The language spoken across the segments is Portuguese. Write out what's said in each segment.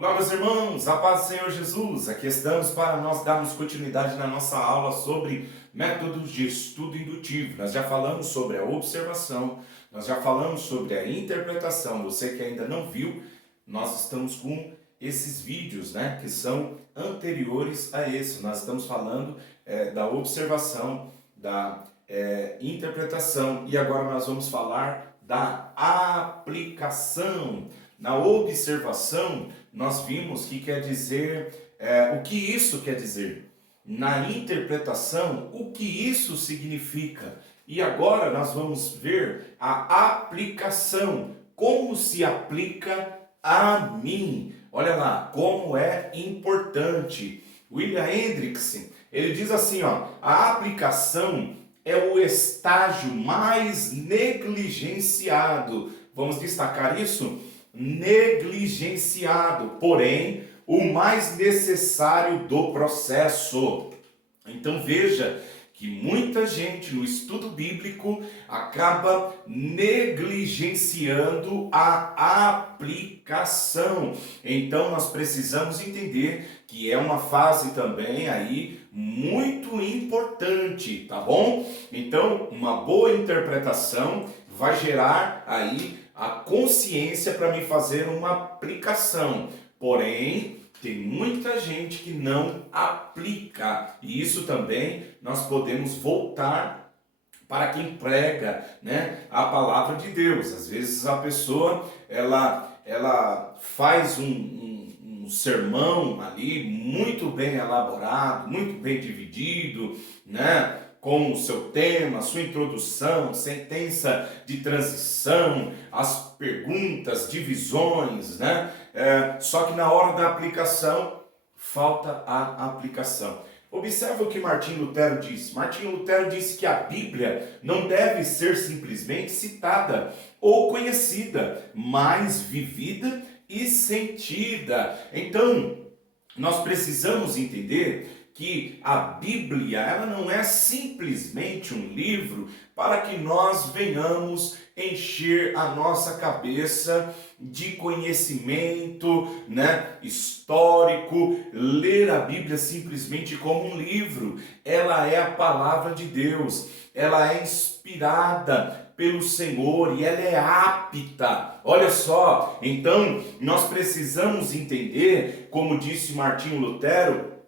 Olá, meus irmãos, a paz do Senhor Jesus. Aqui estamos para nós darmos continuidade na nossa aula sobre métodos de estudo indutivo. Nós já falamos sobre a observação, nós já falamos sobre a interpretação. Você que ainda não viu, nós estamos com esses vídeos, que são anteriores a esse. Nós estamos falando da observação, da interpretação e agora nós vamos falar da aplicação. Na observação, nós vimos que quer dizer, o que isso quer dizer. Na interpretação, o que isso significa. E agora nós vamos ver a aplicação, como se aplica a mim. Olha lá, como é importante. William Hendriksen, ele diz assim, a aplicação é o estágio mais negligenciado. Vamos destacar isso? Negligenciado, porém, o mais necessário do processo. Então veja que muita gente no estudo bíblico acaba negligenciando a aplicação. Então nós precisamos entender que é uma fase também aí muito importante, tá bom? Então, uma boa interpretação vai gerar aí a consciência para me fazer uma aplicação. Porém, tem muita gente que não aplica. E isso também nós podemos voltar para quem prega, a palavra de Deus. Às vezes a pessoa ela faz um sermão ali muito bem elaborado, muito bem dividido, com o seu tema, sua introdução, sentença de transição, as perguntas, divisões, só que na hora da aplicação, falta a aplicação. Observe o que Martinho Lutero disse. Martinho Lutero disse que a Bíblia não deve ser simplesmente citada ou conhecida, mas vivida e sentida. Então, nós precisamos entender que a Bíblia ela não é simplesmente um livro para que nós venhamos encher a nossa cabeça de conhecimento, histórico, ler a Bíblia simplesmente como um livro. Ela é a palavra de Deus, ela é inspirada pelo Senhor e ela é apta. Olha só, então nós precisamos entender, como disse Martinho Lutero,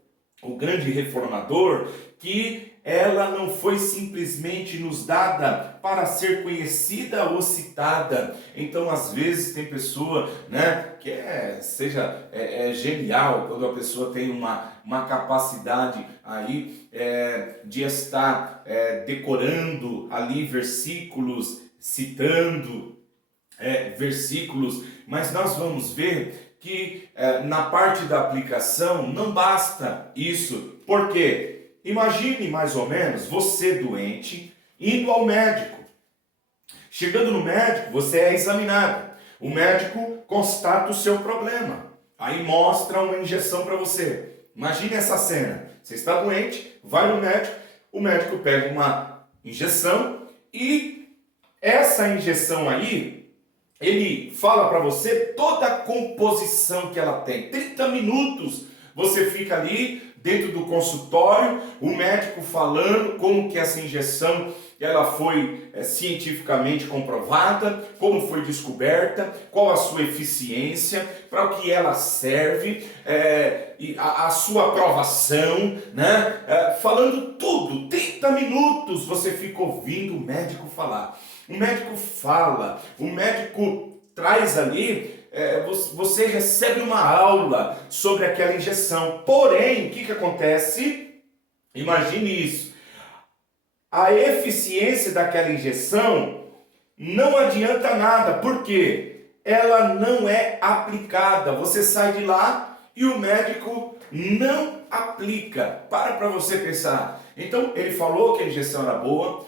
o grande reformador, que ela não foi simplesmente nos dada para ser conhecida ou citada. Então, às vezes, tem pessoa, que seja genial, quando a pessoa tem uma capacidade aí de estar decorando ali versículos, citando versículos, mas nós vamos ver que na parte da aplicação não basta isso. Por quê? Imagine mais ou menos você doente indo ao médico. Chegando no médico, você é examinado. O médico constata o seu problema. Aí mostra uma injeção para você. Imagine essa cena. Você está doente, vai no médico, o médico pega uma injeção e essa injeção aí, ele fala para você toda a composição que ela tem. 30 minutos você fica ali dentro do consultório, o médico falando como que essa injeção ela foi cientificamente comprovada, como foi descoberta, qual a sua eficiência, para o que ela serve, e a sua aprovação, falando tudo. 30 minutos você fica ouvindo o médico falar. O médico fala, o médico traz ali, você recebe uma aula sobre aquela injeção. Porém, o que acontece? Imagine isso. A eficiência daquela injeção não adianta nada. Por quê? Ela não é aplicada. Você sai de lá e o médico não aplica. Para você pensar. Então, ele falou que a injeção era boa,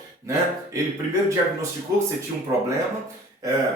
Ele primeiro diagnosticou que você tinha um problema,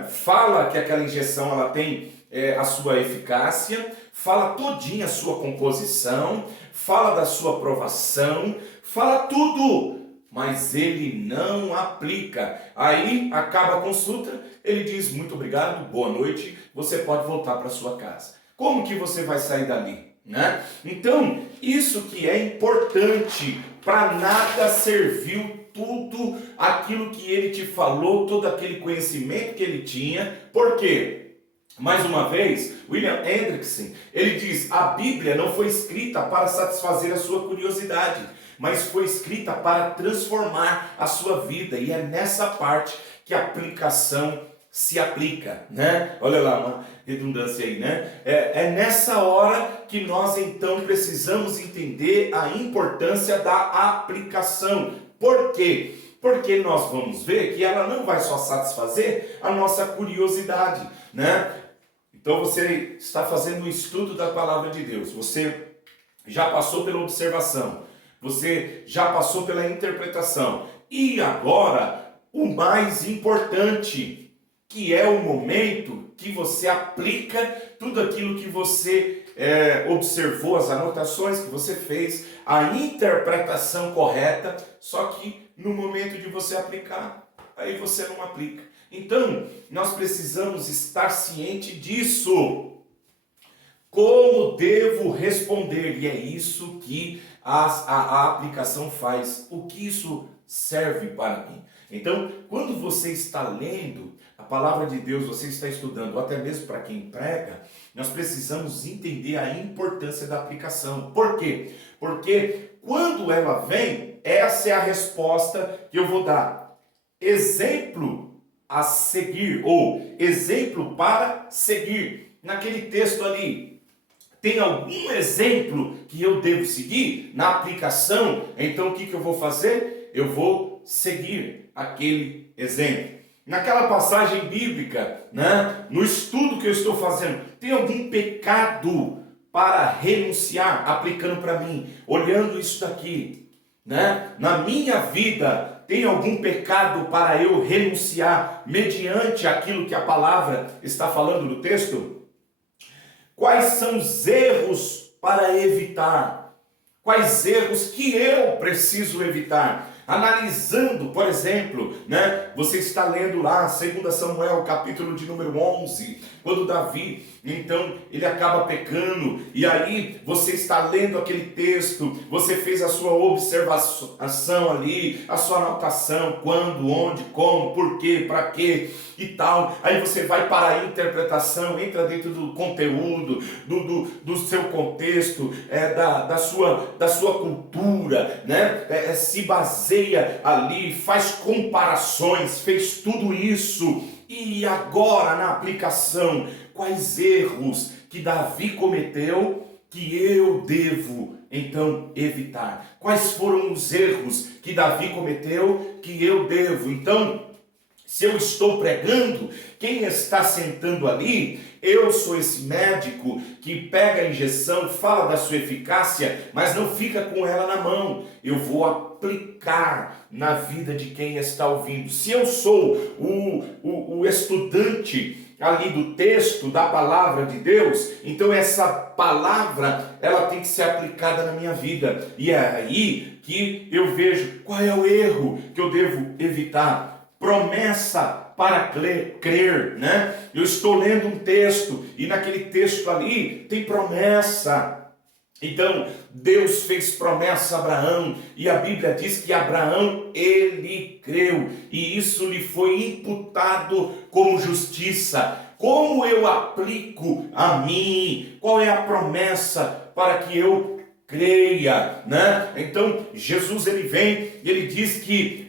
fala que aquela injeção ela tem a sua eficácia, fala todinha a sua composição, fala da sua aprovação, fala tudo, mas ele não aplica. Aí acaba a consulta, ele diz muito obrigado, boa noite, você pode voltar para sua casa. como que você vai sair dali, né? Então, isso que é importante, para nada serviu tudo aquilo que ele te falou, todo aquele conhecimento que ele tinha. Por quê? Mais uma vez, William Hendrickson, ele diz: a Bíblia não foi escrita para satisfazer a sua curiosidade, mas foi escrita para transformar a sua vida. E é nessa parte que a aplicação se aplica, né? Olha lá, uma redundância aí, né? É nessa hora que nós então precisamos entender a importância da aplicação. Por quê? Porque nós vamos ver que ela não vai só satisfazer a nossa curiosidade, né? Então você está fazendo um estudo da palavra de Deus, você já passou pela observação, você já passou pela interpretação, e agora o mais importante, que é o momento que você aplica tudo aquilo que você observou, as anotações que você fez, a interpretação correta, só que no momento de você aplicar, aí você não aplica. Então, nós precisamos estar ciente disso. Como devo responder? E é isso que a aplicação faz. O que isso serve para mim? Então, quando você está lendo a palavra de Deus, você está estudando, ou até mesmo para quem prega, nós precisamos entender a importância da aplicação. Por quê? Porque quando ela vem, essa é a resposta que eu vou dar. Exemplo a seguir, ou exemplo para seguir. Naquele texto ali, tem algum exemplo que eu devo seguir na aplicação? Então o que eu vou fazer? Eu vou seguir aquele exemplo. Naquela passagem bíblica, né, no estudo que eu estou fazendo, tem algum pecado para renunciar, aplicando para mim, olhando isso daqui, né? Na minha vida, tem algum pecado para eu renunciar mediante aquilo que a palavra está falando no texto? Quais são os erros para evitar? Quais erros que eu preciso evitar? Analisando, por exemplo, né, você está lendo lá 2 Samuel, capítulo de número 11, quando Davi, então, ele acaba pecando, e aí você está lendo aquele texto, você fez a sua observação ali, a sua anotação, quando, onde, como, por quê, para quê e tal, aí você vai para a interpretação, entra dentro do conteúdo, do seu contexto, da sua cultura, né? Se baseia ali, faz comparações, fez tudo isso, e agora na aplicação, quais erros que Davi cometeu que eu devo então evitar? Quais foram os erros que Davi cometeu que eu devo? Então, se eu estou pregando, quem está sentando ali, eu sou esse médico que pega a injeção, fala da sua eficácia, mas não fica com ela na mão. Eu vou aplicar na vida de quem está ouvindo. Se eu sou o estudante ali do texto, da palavra de Deus, então essa palavra, ela tem que ser aplicada na minha vida. E é aí que eu vejo qual é o erro que eu devo evitar. Promessa para crer, né? Eu estou lendo um texto e naquele texto ali tem promessa. Então, Deus fez promessa a Abraão e a Bíblia diz que Abraão, ele creu e isso lhe foi imputado como justiça. Como eu aplico a mim? Qual é a promessa para que eu creia, né? Então, Jesus, ele vem e ele diz que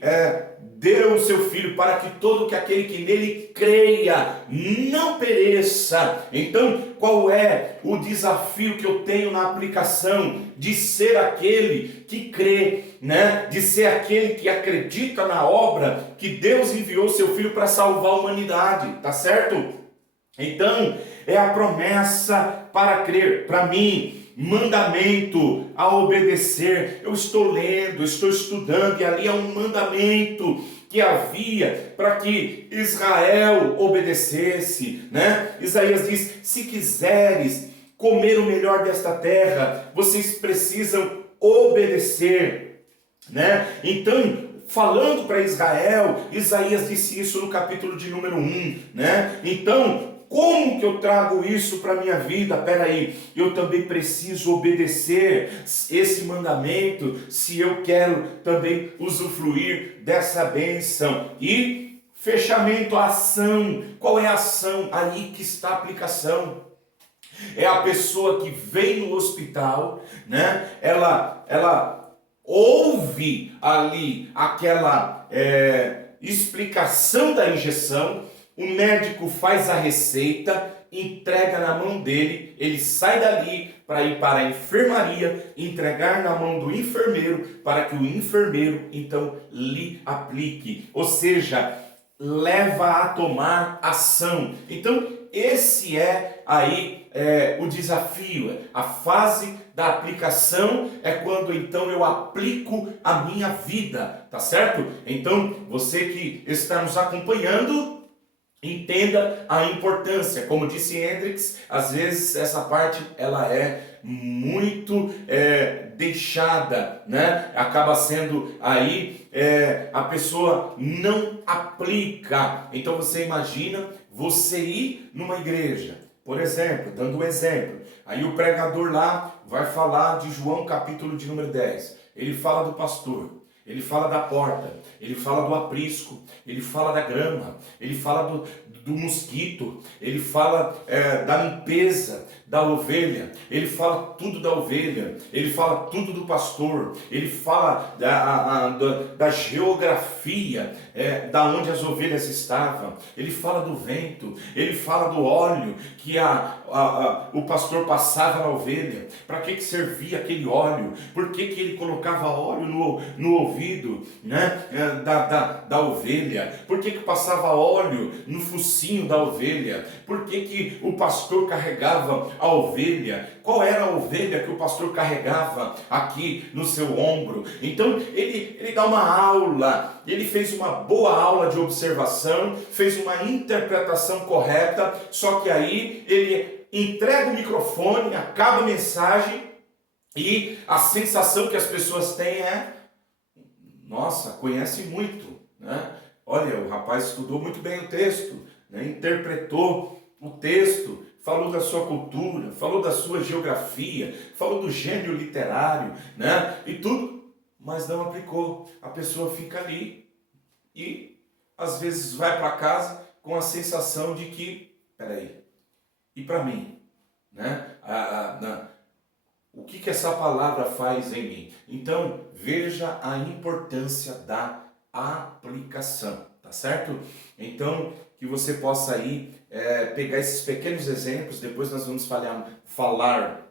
deu o seu Filho para que todo aquele que nele creia não pereça. Então, qual é o desafio que eu tenho na aplicação? De ser aquele que crê, né? De ser aquele que acredita na obra que Deus enviou o seu Filho para salvar a humanidade, tá certo? Então, é a promessa para crer, para mim. Mandamento a obedecer. Eu estou lendo, estou estudando, e ali é um mandamento que havia para que Israel obedecesse, né? Isaías diz: se quiseres comer o melhor desta terra, vocês precisam obedecer, né? Então, falando para Israel, Isaías disse isso no capítulo de número 1, né? Então, como que eu trago isso para a minha vida? Peraí, eu também preciso obedecer esse mandamento se eu quero também usufruir dessa bênção. E fechamento, a ação. Qual é a ação? Aí que está a aplicação. É a pessoa que vem no hospital, né? Ela ouve ali aquela explicação da injeção, o médico faz a receita, entrega na mão dele, ele sai dali para ir para a enfermaria, entregar na mão do enfermeiro, para que o enfermeiro então lhe aplique, ou seja, leva a tomar ação. Então esse é aí o desafio, a fase da aplicação é quando então eu aplico a minha vida, tá certo? Então você que está nos acompanhando, entenda a importância. Como disse Hendricks, às vezes essa parte ela é muito deixada, né? Acaba sendo aí a pessoa não aplica. Então você imagina você ir numa igreja, por exemplo, dando um exemplo, aí o pregador lá vai falar de João capítulo de número 10, ele fala do pastor, ele fala da porta, ele fala do aprisco, ele fala da grama, ele fala do mosquito, ele fala da limpeza da ovelha, ele fala tudo da ovelha, ele fala tudo do pastor, ele fala da geografia, da onde as ovelhas estavam, ele fala do vento, ele fala do óleo que o pastor passava na ovelha, para que servia aquele óleo, por que ele colocava óleo no ouvido, né, da ovelha, por que passava óleo no focinho da ovelha, por que o pastor carregava a ovelha, qual era a ovelha que o pastor carregava aqui no seu ombro. Então ele dá uma aula, ele fez uma boa aula de observação, fez uma interpretação correta, só que aí ele entrega o microfone, acaba a mensagem e a sensação que as pessoas têm é: nossa, conhece muito, né? Olha, o rapaz estudou muito bem o texto, né? Interpretou o texto, falou da sua cultura, falou da sua geografia, falou do gênio literário, né? E tudo, mas não aplicou. A pessoa fica ali e às vezes vai para casa com a sensação de que, peraí, e para mim, né? O que essa palavra faz em mim? Então, veja a importância da aplicação, tá certo? Então, que você possa aí pegar esses pequenos exemplos, depois nós vamos falar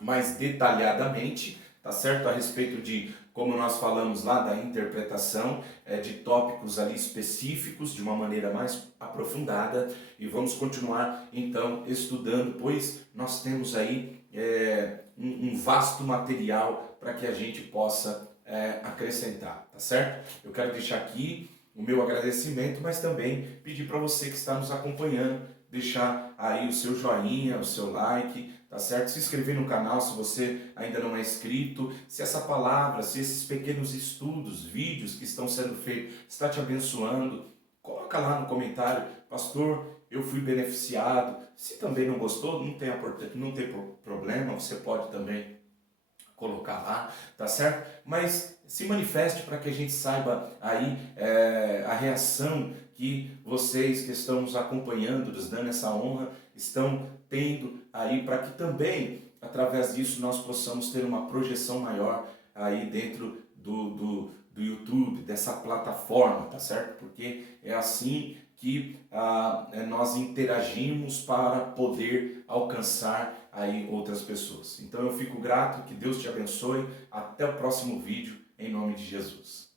mais detalhadamente, tá certo? A respeito de como nós falamos lá da interpretação, de tópicos ali específicos, de uma maneira mais aprofundada, e vamos continuar então estudando, pois nós temos aí um vasto material para que a gente possa acrescentar, tá certo? Eu quero deixar aqui o meu agradecimento, mas também pedir para você que está nos acompanhando, deixar aí o seu joinha, o seu like, tá certo? Se inscrever no canal se você ainda não é inscrito, se essa palavra, se esses pequenos estudos, vídeos que estão sendo feitos, está te abençoando, coloca lá no comentário: pastor, eu fui beneficiado. Se também não gostou, não tem problema, você pode também colocar lá, tá certo? Mas se manifeste para que a gente saiba aí a reação que vocês que estão nos acompanhando, nos dando essa honra, estão tendo aí, para que também, através disso, nós possamos ter uma projeção maior aí dentro do YouTube, dessa plataforma, tá certo? Porque é assim que nós interagimos para poder alcançar aí outras pessoas. Então eu fico grato, que Deus te abençoe, até o próximo vídeo, em nome de Jesus.